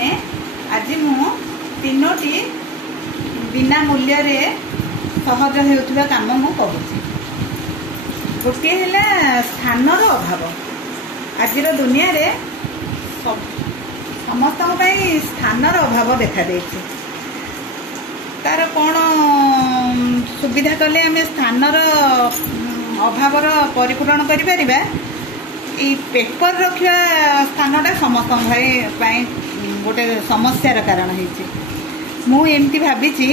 मैंने आज मु तीनोटी बिना मूल्य रे सहज होउथुवा काम मु करूची। गोटे है स्थानर अभाव। आज दुनिया रे समस्त स्थानर अभाव देखा देछि। तार कौन सुविधा कले आम स्थानर अभावर परिपूरण करिपरिबा। ई पेपर रखिया स्थानटा समस्त गोटे समस्यार कारण होइछि। मु एमती भाबिछि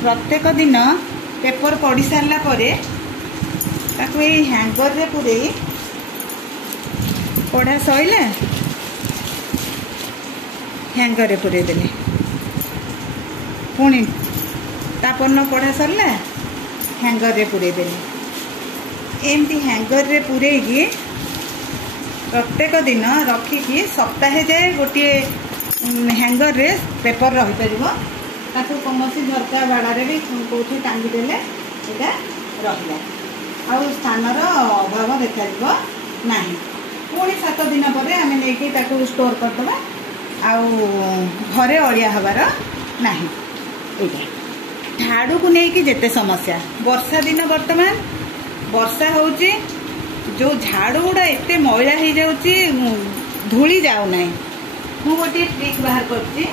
प्रत्येक दिन पेपर पढ़ी सारला परे ताकू ए हैंगर रे पुरे पढ़ा सइले हैंगर रे पुरे देले पुणी तापन पढ़ा सरला हैंगर रे पुरे देले। एमती हैंगर रे पुरे प्रत्येक दिन रखिकी सप्ताहे जाए गोटे हैंगर रे पेपर रही परिबो। ताकू कौनसी झरका बाड़े भी कौटी टांगीदेले एटा रहिला आ स्थानर अभाव देखा नहीं। पुणी 7 दिन पर आम नहीं स्टोर करदे घरे अलिया हबार नहीं। झाड़ू को लेकिन जेते समस्या वर्षा दिन वर्तमान वर्षा होउची जो झाड़ू गुड़ा एते मैला हो जाउची धूली जाऊ ना। मु गोटे ट्रिक बाहर करची।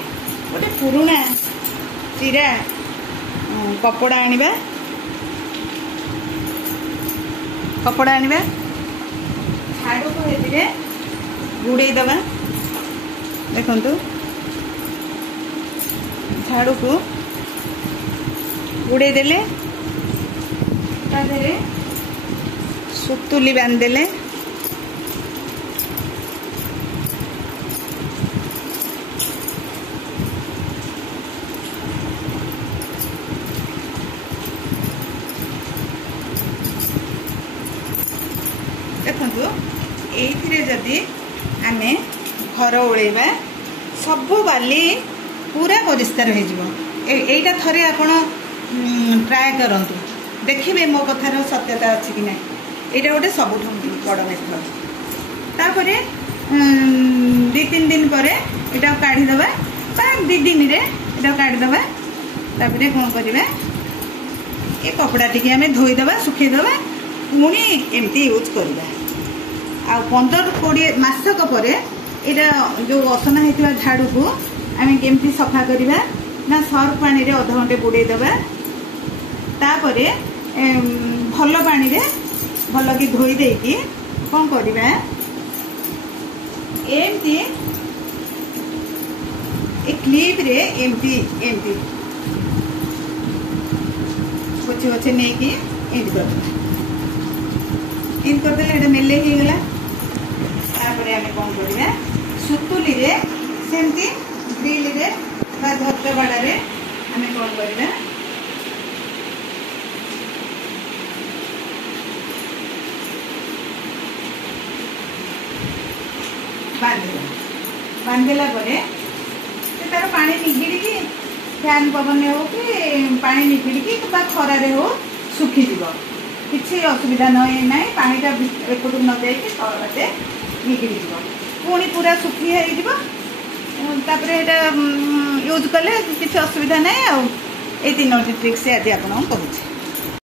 गोटे पुराना चिरा कपड़ा आनिबा झाड़ू को हेतिरे गुड़े दबा। देखंतु झाड़ू को गुड़े देले तादेरे सुतुली बांध देले देखु ये जदि आमे घर ओळेबा सबु बाली पूरा परिष्कार होइजिबो। थरे आपण ट्राए करंतु देखिबे मो कथार सत्यता अछि कि नै। एटा गोटे सबुठ बड़ मेथड। तापरे 2-3 दिन परे एटा काढी दबा बा 2 दिन रे एटा काढी दबा। तापरे कोन करिबा ए कपड़ा टिके आमे धोई दबा सुखै दबा मुनी एमती यूज करबा। आ 15-20 मासक परे एटा जो असना हेतिबा झाड़ू को आमे केमती सफा करबा ना सर्फ पानी रे आधा घंटे बुड़े दबा। तापरे भल पानी रे भल की धोई देकी कौन करबा एमती ए क्लिप रे एमती एमती पोछे पोछे नहीं कि एमती कर देले मेले ही गला। तापरे आमे कौन करबा सुतुली रे सेमती ग्रिल रे बा झरका बाड़ा रे आमे कौन करबा बांधेला परे तार पानी निगिड़ी फैन पवन हो कि पानी निगिड़ी खरा हो सुखी जीव किसी असुविधा ना। पानीटा एपटू न जाए निगिड़ी जीव पुणी पूरा सुखी हो यूज कले किसी असुविधा ना। 3 ट्रिक्स आज आपको कहूँ।